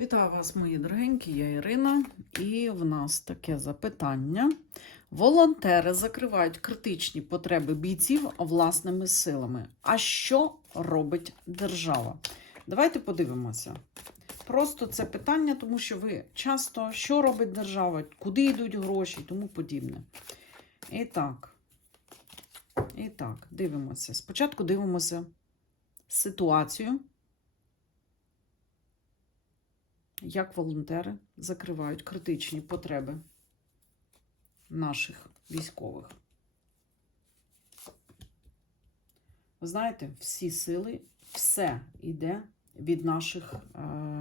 Вітаю вас, мої дорогенькі, я Ірина, і в нас таке запитання. Волонтери закривають критичні потреби бійців власними силами. А що робить держава? Давайте подивимося. Просто це питання, тому що ви часто що робить держава, куди йдуть гроші і тому подібне. І так, і так, дивимося. Спочатку дивимося ситуацію. Як волонтери закривають критичні потреби наших військових. Ви знаєте, всі сили, все йде від наших е,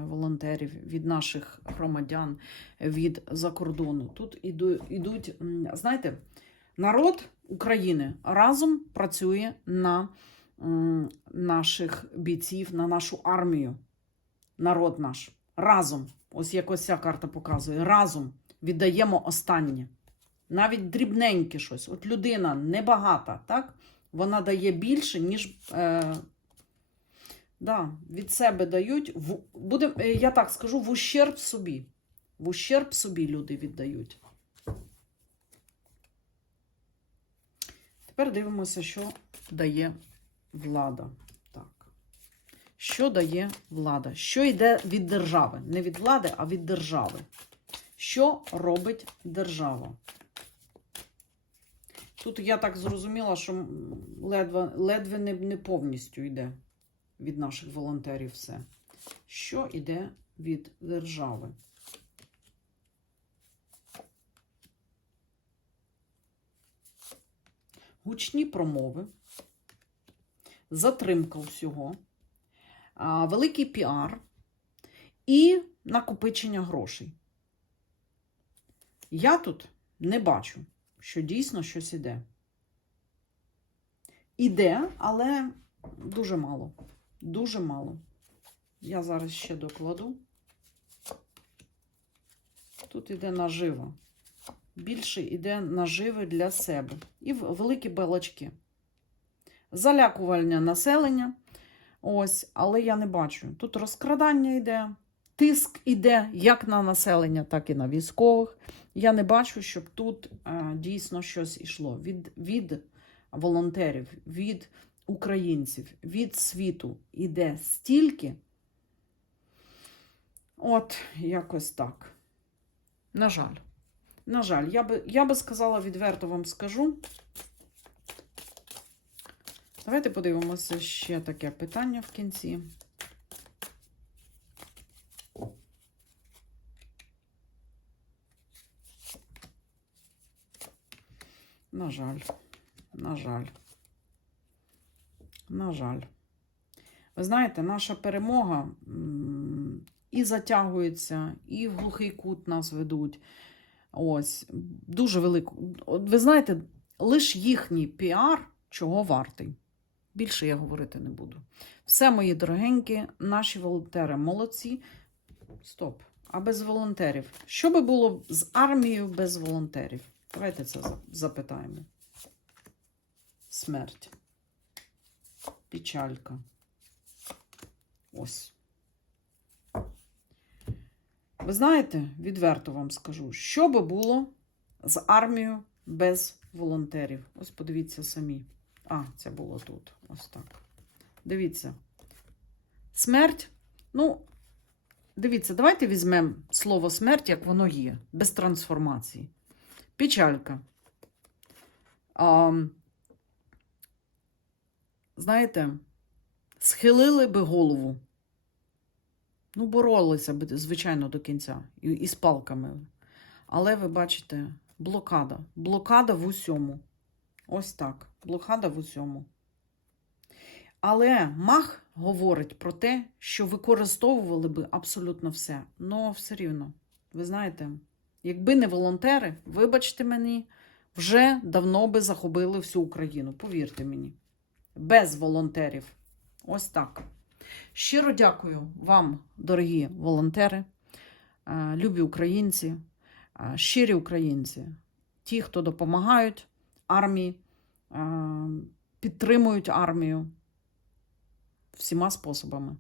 волонтерів, від наших громадян, від закордону. Тут іду, ідуть, знаєте, народ України разом працює на наших бійців, на нашу армію. Народ наш разом, ось як ось ця карта показує, разом віддаємо останнє. Навіть дрібненьке щось. От людина небагата, так? Вона дає більше, ніж е, да, від себе дають. В, буде, е, я так скажу, в ущерб собі. В ущерб собі люди віддають. Тепер дивимося, що дає влада. Що дає влада? Що йде від держави? Не від влади, а від держави. Що робить держава? Тут я так зрозуміла, що ледве, ледве не, не повністю йде від наших волонтерів все. Що йде від держави? Гучні промови, затримка всього великий піар і накопичення грошей. Я тут не бачу, що дійсно щось іде. Іде, але дуже мало. Дуже мало. Я зараз ще докладу. Тут іде нажива. Більше іде наживи для себе. І великі балачки. Залякування населення. Ось, але я не бачу. Тут розкрадання йде, тиск іде як на населення, так і на військових. Я не бачу, щоб тут е, дійсно щось ішло від, від волонтерів, від українців, від світу іде стільки. От, якось так. На жаль. На жаль, я би, я би сказала, відверто вам скажу. Давайте подивимося ще таке питання в кінці. На жаль, на жаль. На жаль. Ви знаєте, наша перемога і затягується, і в глухий кут нас ведуть. Ось, дуже велику. Ви знаєте, лише їхній піар чого вартий. Більше я говорити не буду. Все, мої дорогенькі, наші волонтери молодці. Стоп. А без волонтерів? Що би було з армією без волонтерів? Давайте це запитаємо. Смерть. Печалька. Ось. Ви знаєте, відверто вам скажу, що би було з армією без волонтерів? Ось подивіться самі. А, це було тут. Ось так. Дивіться. Смерть. Ну, дивіться, давайте візьмемо слово смерть, як воно є, без трансформації. Печалька. А, знаєте, схилили би голову. Ну, боролися б, звичайно, до кінця. І, з палками. Але ви бачите, блокада. Блокада в усьому. Ось так. Блокада в усьому. Але мах говорить про те, що використовували би абсолютно все. Ну, все рівно. Ви знаєте, якби не волонтери, вибачте мені, вже давно би захопили всю Україну. Повірте мені. Без волонтерів. Ось так. Щиро дякую вам, дорогі волонтери, е, любі українці, е, щирі українці, ті, хто допомагають армії, е, підтримують армію всіма способами.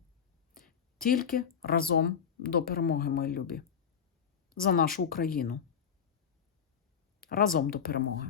Тільки разом до перемоги, мої любі. За нашу Україну. Разом до перемоги.